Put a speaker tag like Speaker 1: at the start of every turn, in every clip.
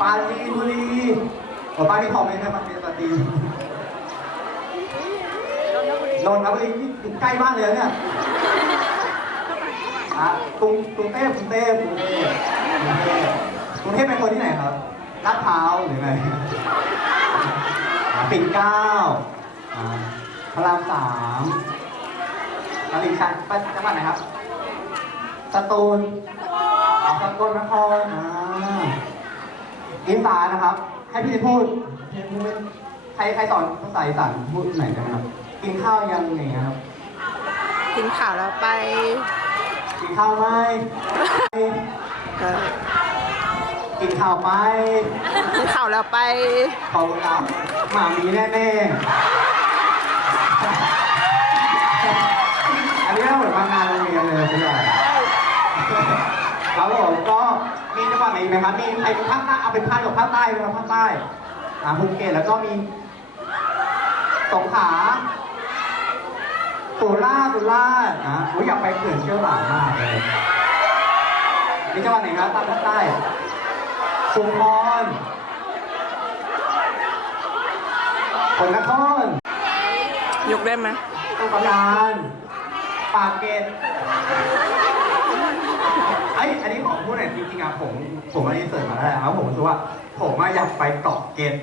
Speaker 1: ปราจีนบุรีโอ้บ้านที่ทอมไม่ใช่ปราจีนปราจีนนนทบุรีนี่อยู่ใกล้บ้านเลยนะเนี่ยอะกรุงกรุงเทพกรุงเทพกรุงเทพกรุงเทพกรุงเทพเป็นคนที่ไหนครับลาดพร้าวหรือไงอะปิ่นเกล้าอ่าพระรามสามตลิ่งชันไปจังหวัดไหนครับสตูลออกสกลนครอ่า อีสานนะครับ ให้พี่พูดพี่พูดใครใครสอนภาษาอีสานพูดไหนอยได้ไหมครับ กินข้าวยังไงครับ
Speaker 2: กินข่าวแล้วไป
Speaker 1: กินข้าวไหม
Speaker 2: เออ
Speaker 1: กินข้าวไป
Speaker 2: กินข่าวแล้วไป
Speaker 1: เขาเราหมามีแน่ๆ อันนี้ก็เหมือนมางานโรงเรียนเลยใช่ไหมครับผมก็ มีจังหวัดไหนอีกไหมครับ มีไอ้ภาคใต้เอาเป็นภาคกับภาคใต้ไหมครับภาคใต้อ่าภูเก็ตแล้วก็มีสงขลาสุราษฎร์สุราษฎร์อะผมอยากไปเขื่อนเชี่ยวหลานมากเลยมีจังหวัดไหนครับตามภาคใต้ชุมพรผลนคร
Speaker 2: ยกได้ไหม
Speaker 1: ต้องการปากเกร็ด ไอยอันนี้ของพูดหน่อยจริงๆอะผมผมอันนี้เสิร์ชมาแล้วแหละครับผมรู้สึกว่า ผมอะอยากไปเกาะเกร็ด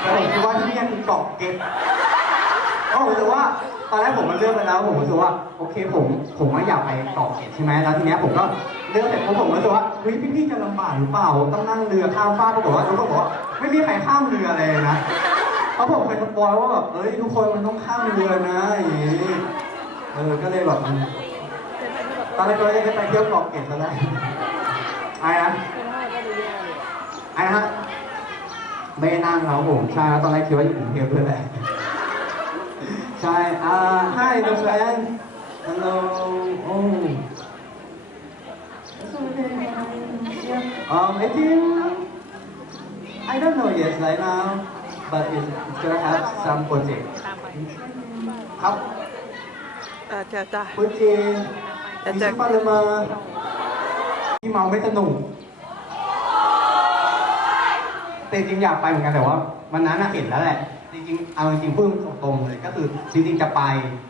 Speaker 1: แต่ผมคิดว่าที่นี่คือเกาะเกร็ดเพราะผมรู้สึกว่าตอนแรกผมมันเลือกไปแล้วผมรู้สึกว่าโอเคผมผมว่าอยากไปเกาะเกร็ดใช่ไหมแล้วทีเนี้ยผมก็เลือกเสร็จปุ๊บผมรู้สึกว่าเฮ้ยพี่ๆจะลำบากหรือเปล่าต้องนั่งเรือข้ามฟากปรากฏว่าทุกคนบอกว่าไม่มีใครข้ามเรือเลยนะเพราะผมเคยสปอยว่าแบบเอ้ยทุกคนมันต้องข้ามเรือนะอย่างนี้เออก็เลยแบบ ตอนแรกก็จะไปเที่ยวเกาะเกร็ดซะแล้วไอ้นะไอ้นะฮะไม่ได้นั่งครับผมใช่ครับตอนแรกคิดว่าอยู่กรุงเทพด้วยแหละใช่อ่า hi the fan hello oh um I think I don't know yet right now, but it's, it's gonna have some project. ครับ
Speaker 2: เออจ้าจ้า
Speaker 1: คุณจี
Speaker 2: แต่
Speaker 1: มี
Speaker 2: จะ
Speaker 1: ชื่อปาเลยมาที่เมาไม่สนุกแต่จริงอยากไปเหมือนกันแต่ว่าวันนั้นน่ะเห็นแล้วแหละ จริงๆเอาจริงๆพูดตรงๆเลยก็คือจริงๆจะไป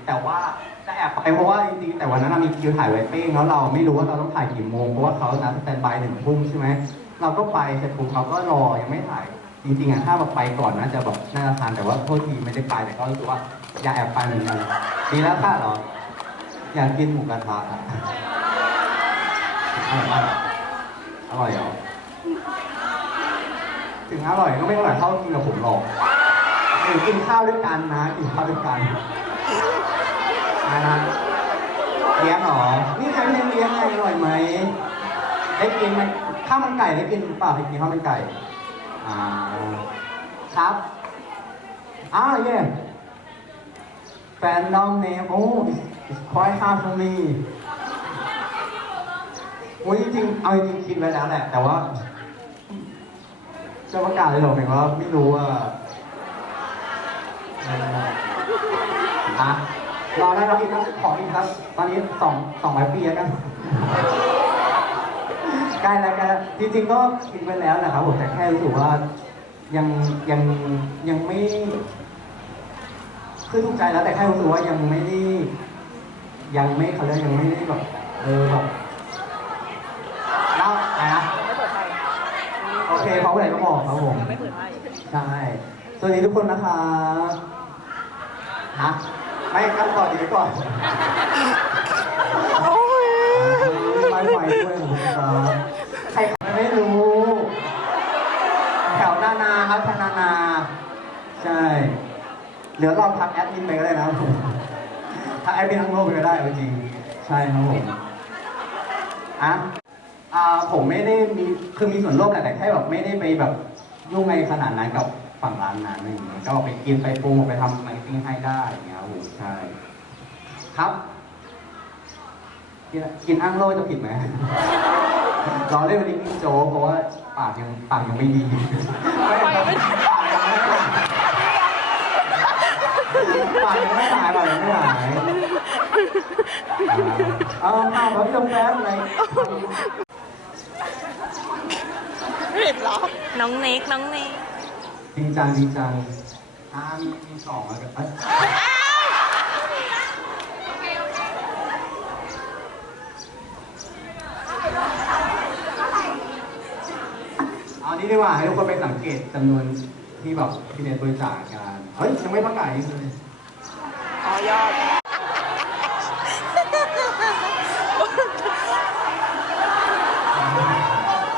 Speaker 1: แต่ว่าจะแอบไปเพราะว่าจริงๆแต่วันนั้นนะมีคิวถ่ายไว้เป้งแล้วเราไม่รู้ว่าเราต้องถ่ายกี่โมงเพราะว่าเขานัดสแตนบายหนึ่งทุ่มใช่ไหมเราก็ไปเสร็จปุ๊บเขาก็รอยังไม่ถ่าย จริงๆอะถ้าแบบไปก่อนนะจะแบบน่าทานแต่ว่าโทษทีไม่ได้ไปแต่ก็รู้สึกว่าอยากแอบไปเหมือนกันดีแล้วค่ะเหรอ อยากกินหมูกระทะอะอร่อยมาก อร่อยเหรอ ถึงอร่อยก็ไม่อร่อยเท่ากินกับผมหรอกหรือกินข้าวด้วยกันนะ กินข้าวด้วยกันนะนะเลี้ยงหรอ นี่ใครเลี้ยงเลี้ยงไงอร่อยไหม ได้กินไหมข้าวมันไก่ได้กินเปล่าได้กินข้าวมันไก่ อ่า ครับอ่า yeah fandom name oh it's, it's quite hard for me โอ้ยจริงๆเอาจริงๆคิดไว้แล้วแหละ แต่ว่าจะประกาศเลยเหรอหมายความว่าไม่รู้ว่าเอ่ออะรอได้รออีกครับขออีกครับตอนนี้สองสองร้อยปีแล้วกันใกล้แล้วใกล้แล้วจริงๆก็คิดไว้แล้วนะครับผมแต่แค่รู้สึกว่ายังยังยังไม่ คือถูกใจแล้วแต่แค่รู้สึกว่ายังไม่ได้ ยังไม่เขาเรียกยังไม่ได้แบบเออแบบเล่าอะไรนะโอเคเขาอะไรก็บอกครับผม
Speaker 2: ไม่เปิดให้
Speaker 1: ใช่สวัสดีทุกคนนะครับฮะไม่ครับก่อนดีก่อน
Speaker 2: โอ้ย
Speaker 1: ไม่ไหวด้วยนะครับใครไม่รู้ แถวนานาครับแถวนานา ใช่ เหลือเราทักแอดมินไปก็ได้นะครับผม ทักแอดมินทั้งโลกไปก็ได้เอาจริง ใช่ครับผมอะอ่าผมไม่ได้มีคือมีส่วนร่วมแหละแต่แค่แบบไม่ได้ไปแบบยุ่งในขนาดนั้นกับฝั่งร้านนั้นอะไรอย่างเงี้ยก็ไปกินไปปรุงไปทำมาร์เก็ตติ้งให้ได้อย่างเงี้ยครับผมใช่ ครับ กินกินอ้างโลจะผิดไหมรอเล่นวันนี้กินโจ๊กเพราะว่าปากยังปากยังไม่ดีปไม่ปไม่หาย ปากยังไม่หายปากยังไม่หายเอาข้าขาจะแป๊บอะไร
Speaker 2: เหรอ
Speaker 3: น้องเน็กน้องเน็ก
Speaker 1: จริงจังจริงจังอ่ามีมีสองแล้วกันเอ้ยเอานี้ดีกว่าให้ทุกคนไปสังเกตจำนวน ที่แบบที่เนตบริจาคกันเฮ้ยยังไม่ประกาศอีกเลย
Speaker 2: อ๋อยอด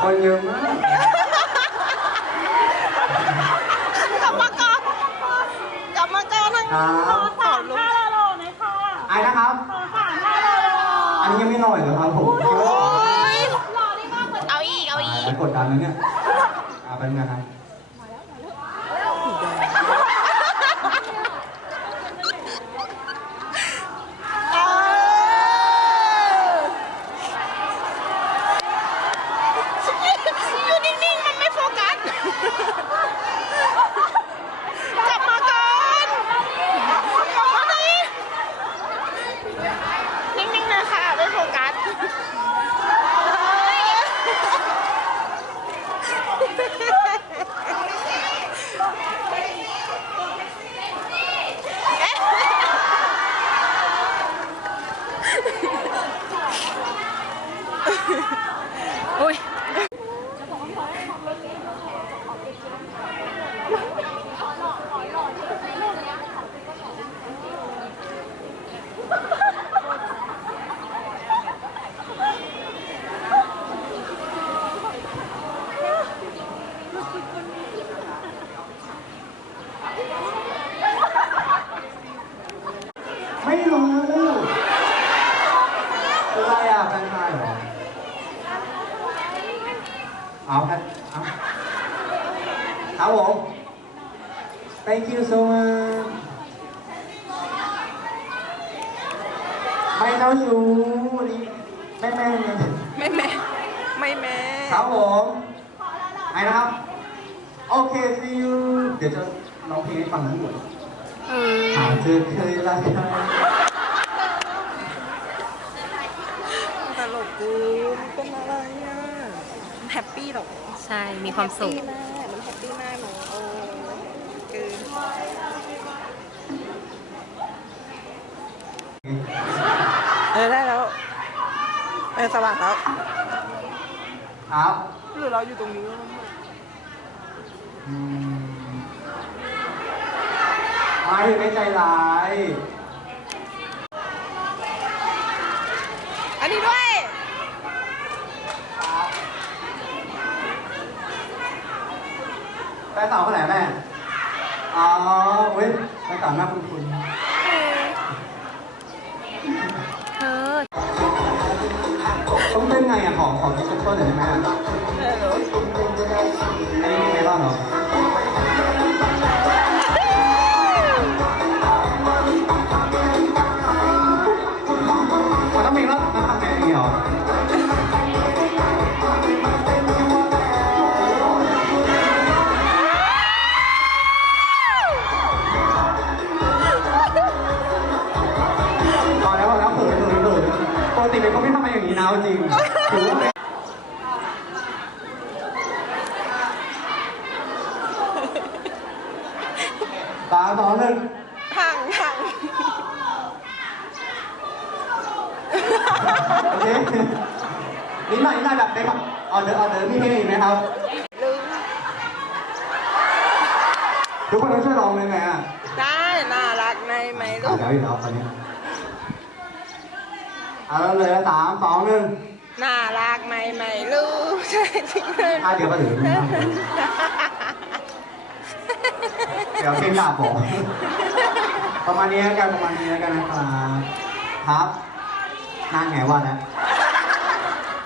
Speaker 1: คนเยอะมาก
Speaker 2: กลับมาก่อนกลับมาก่อนนะครับขอรูป
Speaker 1: ไอ้นะครับ อันนี้ยังไม่หน่อยเหรอครับผม
Speaker 2: โอ้ย
Speaker 3: เอาอีกเอาอีก
Speaker 1: กดดันนะเนี่ยอ่าเป็นไงครับ
Speaker 2: เอออยู่นิ่งๆ มันไม่โฟกัส กลับมาก่อนกลับมาดินิ่งๆนะคะไม่โฟกัส
Speaker 3: อุ้ย
Speaker 1: ไม่รู้คืออะไรอะแฟนชายเหรอ เอาแพทเอาครับผม thank you so much ไม่เจ้าชู้นี่แม่แม่เลย
Speaker 2: ไม่แม่ ไม่แม่
Speaker 1: ครับผมไอ้นะครับ โอเค see you เดี๋ยวจะร้องเพลงให้ฟังทั้งหมด
Speaker 2: เออ
Speaker 1: หากเธอเคยรักใคร
Speaker 2: ตลกกูมันเป็นอะไรอะมันแฮปปี้เหรอ
Speaker 3: ใช่ มีความสุข
Speaker 2: แฮปปี้มากมันแฮปปี้มากหนูโอ้เกินเออได้แล้วเออสว่างแล้ว
Speaker 1: ครับ
Speaker 2: หรือเราอยู่ตรงนี้วะ
Speaker 1: อืม ไม่ไม่ใจร้าย
Speaker 2: อันนี้ด้วย
Speaker 1: แฟนสาวคนไหนแม่ อ๋อเว้ยแฟนสาวหน้าคุณคุณ
Speaker 3: เธอ
Speaker 1: ต้องเต้นไงอะของของที่ซุปเปอร์หน่อยได้ไหมอะ
Speaker 2: เออหนู
Speaker 1: อันนี้มีเมลอนเหรอ โอเคนิดหน่อยนิดหน่อยแบบเด็กแบบออเดอร์ออเดอร์มีเพลงอีกไหมครับ
Speaker 2: ลืม
Speaker 1: ทุกคนต้องช่วยร้องเลยไหมอะ
Speaker 2: ได้น่ารักในไหมลู
Speaker 1: อะ
Speaker 2: ก
Speaker 1: เดี๋ยวอีกแล้วตอนนี้เอาแล้วเลยสามสองหนึ่ง
Speaker 2: น่ารักไหมไหมลูกใช่จริงเลย
Speaker 1: ท่าเดียวก็ถึงเดี๋ยวเพลงดาบผมประมาณนี้แล้วกันประมาณนี้แล้วกันนะครับครับ นั่งไงวะนะ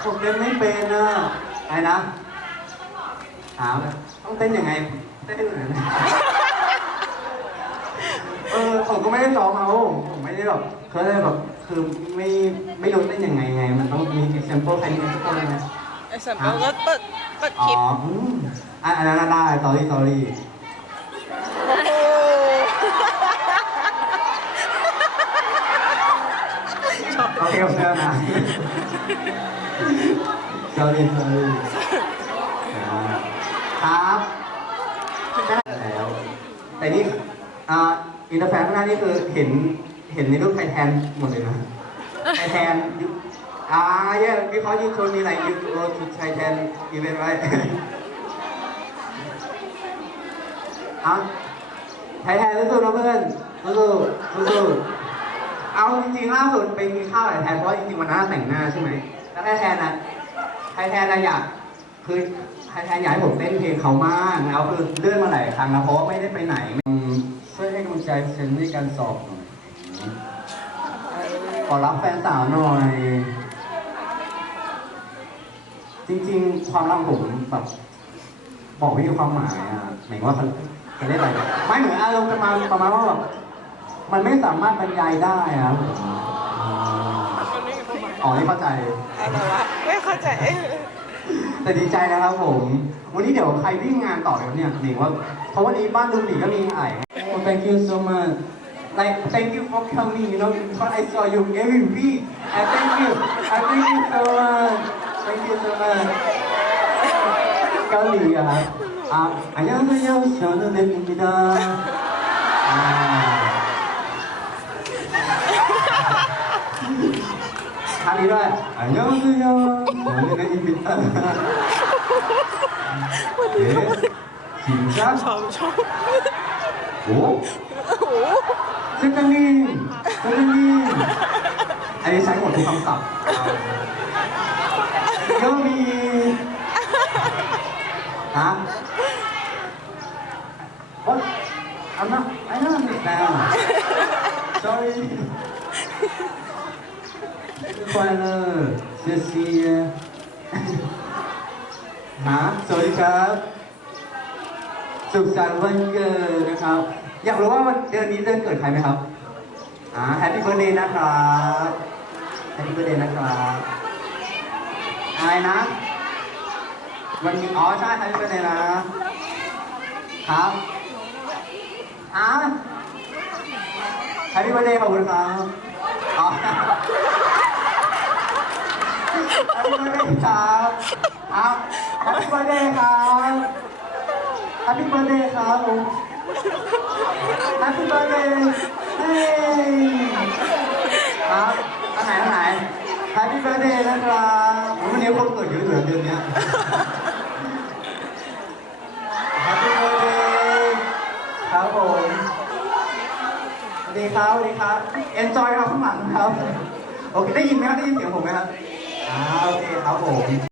Speaker 1: ผมเต้นไม่เป็นอะไอ้นะถามเลยต้องเต้นยังไงเต้นยังไงเออผมก็ไม่ได้ซ้อมเอาผมไม่ได้แบบเขาเลยแบบคือไม่ไม่รู้เต้นยังไงไง มันต้องมี example ใครมี example ได้ไหม
Speaker 2: ไอ้สัมภาระก็เปิดเปิด
Speaker 1: อ๋
Speaker 2: ค
Speaker 1: อ
Speaker 2: ลิป
Speaker 1: อืมอะอันนั้นได้ sorry sorry
Speaker 2: ครับเพื่
Speaker 1: อนนะเซครับแล้วแต่นี่อินเตอร์แฟนข้างหน้านี่คือเห็นเห็นในรูปไทยแทนหมดเลยนะไทยแทนอ่าเยอะพี่เขายิงคนมีหลายยิงโดนไทยแทนอีเวนต์ไว้ฮะไทยแทนรู้ๆนะเพื่อนรู้ๆรู้ๆ เอาจริงๆล่าสุดไปกินข้าวกับไทยแทนเพราะว่าจริงๆวันนั้นแต่งหน้าใช่ไหมแล้วไทยแทนนะไทยแทนนะอยากคือไทยแทนอยากให้ผมเต้นเพลงเขามากแล้วคือเลื่อนมาหลายครั้งแล้วเพราะว่าไม่ได้ไปไหนช่วยให้กำลังใจเซนในการสอบหน่อยขอรับแฟนสาวหน่อย จริงๆ ความรักของผมแบบบอกไม่มีความหมายอะหมายว่าเขาจะได้อะไรไม่เหมือนอารมณ์ประมาณประมาณว่าแบบ มันไม่สามารถบรรยายได้อะครับผมอ๋อนี่เข้าใจ
Speaker 2: อะไรวะไม่เข้าใจ
Speaker 1: แต่ดีใจนะครับผม วันนี้เดี๋ยวใครวิ่งงานต่อเดี๋ยวเนี่ยหนิงว่า เพราะวันนี้บ้านลุงหนิงก็มีไอ้ oh, thank you so much like thank you for coming you know because I saw you every week I thank you I thank you so much thank you so much เกาหลีอะครับอะอันยังเยอะชนเด็กมิดาอ่าท่านี้ด้วยอันยังเย 아니라 안녕하세요. 저는
Speaker 2: 입니다. 네, 김장.
Speaker 1: 오? 선생님, 선생님. 아니 잘못 감사. 여미. 아? 어? 아마 안녕합니다. 저희. 谢。ฮะสวัสดีครับสุขสันต์วันเกิดนะครับ อยากรู้ว่าวันเดือนนี้เดือนเกิดใครไหมครับ อ่าแฮปปี้เบิร์ดเดย์นะครับแฮปปี้เบิร์ดเดย์นะครับอะไรนะ วันนี้อ๋อใช่แฮปปี้เบิร์ดเดย์นะครับอ่าแฮปปี้เบิร์ดเดย์ขอบคุณครับอ๋อ ครับอ่าแฮปปี้เบิร์ดเดย์ครับแฮปปี้เบิร์ดเดย์ครับผมแฮปปี้เบิร์ดเดย์เฮ้ครับอันไหนอันไหนแฮปปี้เบิร์ดเดย์นะครับวันนี้คนเกิดเยอะอยู่นะเดือนเนี้แฮปปี้เบิร์ดเดย์ครับผมสวัสดีครับสวัสดีครับ enjoy ครับข้างหลังครับ โอเค ได้ยินไหมครับ ได้ยินเสียงผมไหมครับ อ่าโอเคครับผม